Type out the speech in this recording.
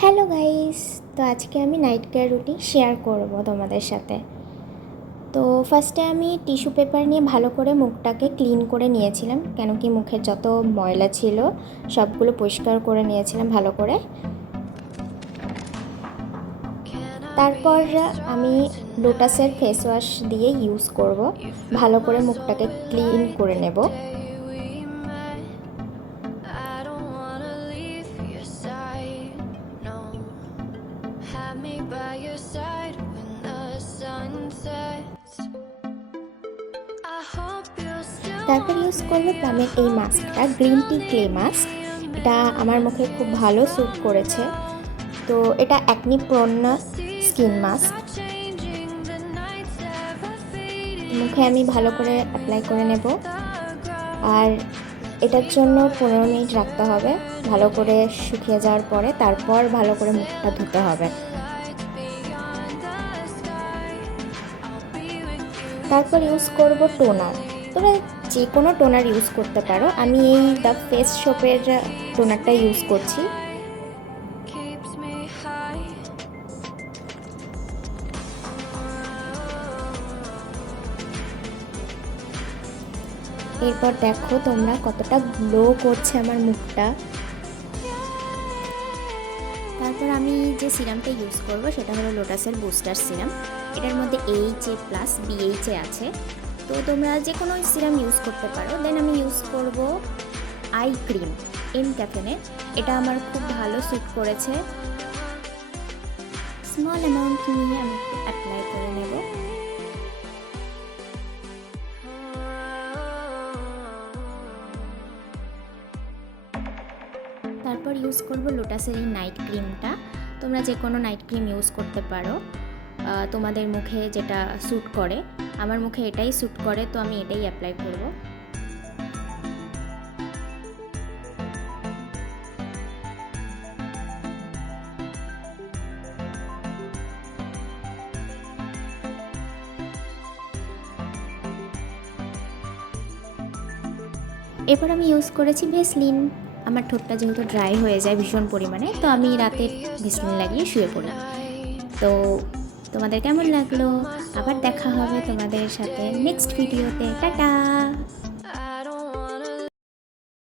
Hello guys, তো আজকে আমি নাইট কেয়ার রুটিন শেয়ার করব তোমাদের সাথে। তো ফার্স্টে আমি টিস্যু পেপার নিয়ে ভালো করে মুখটাকে ক্লিন করে নিয়েছিলাম, কেন কি মুখের যত ময়লা ছিল সবগুলো পরিষ্কার করে নিয়েছিলাম ভালো করে। তারপর আমি লোটাসের ফেস ওয়াশ দিয়ে ইউজ করব, ভালো করে মুখটাকে ক্লিন করে নেব। তারপর ইউজ করবো প্লামের এই মাস্কটা, গ্রিন টি ক্লে মাস্ক। এটা আমার মুখে খুব ভালো স্যুট করেছে। তো এটা অ্যাকনি প্রোন স্কিন মাস্ক। মুখে আমি ভালো করে অ্যাপ্লাই করে নেব, আর এটার জন্য 15 মিনিট রাখতে হবে ভালো করে শুকিয়ে যাওয়ার পরে। তারপর ভালো করে মুখটা ধুতে হবে। তারপর ইউজ করব টোনার। তোমরা যে কোনো টোনার ইউজ করতে পারো, আমি এই দ্য ফেস শপের টোনারটা ইউজ করছি। এরপর দেখো তোমরা কতটা গ্লো করছে আমার মুখটা। তারপর আমি যে সিরামটা ইউজ করব সেটা হলো লোটাসের বুস্টার সিরাম। এটার মধ্যে এইচএ প্লাস বিএইচএ আছে, তো তোমরা যে কোনো সিরাম ইউজ করতে পারো। দেন আমি ইউজ করব আই ক্রিম এম ক্যাফেনের। এটা আমার খুব ভালো স্যুট করেছে। স্মল অ্যামাউন্ট নিয়ে আমি একটু অ্যাপ্লাই করে নেব। তারপর ইউজ করব লোটাসের এই নাইট ক্রিমটা। তোমরা যে কোনো নাইট ক্রিম ইউজ করতে পারো, তোমাদের মুখে যেটা স্যুট করে। আমার মুখে এটাই স্যুট করে, তো আমি এটাই অ্যাপ্লাই করব। এরপর আমি ইউজ করেছি ভেসলিন। আমার ঠোঁটটা যেহেতু ড্রাই হয়ে যায় ভীষণ পরিমাণে, তো আমি রাতে ভেসলিন লাগিয়ে শুয়ে পড়লাম। তো তোমাদের কেমন লাগলো? আবার দেখা হবে তোমাদের সাথে নেক্সট ভিডিওতে। টাটা।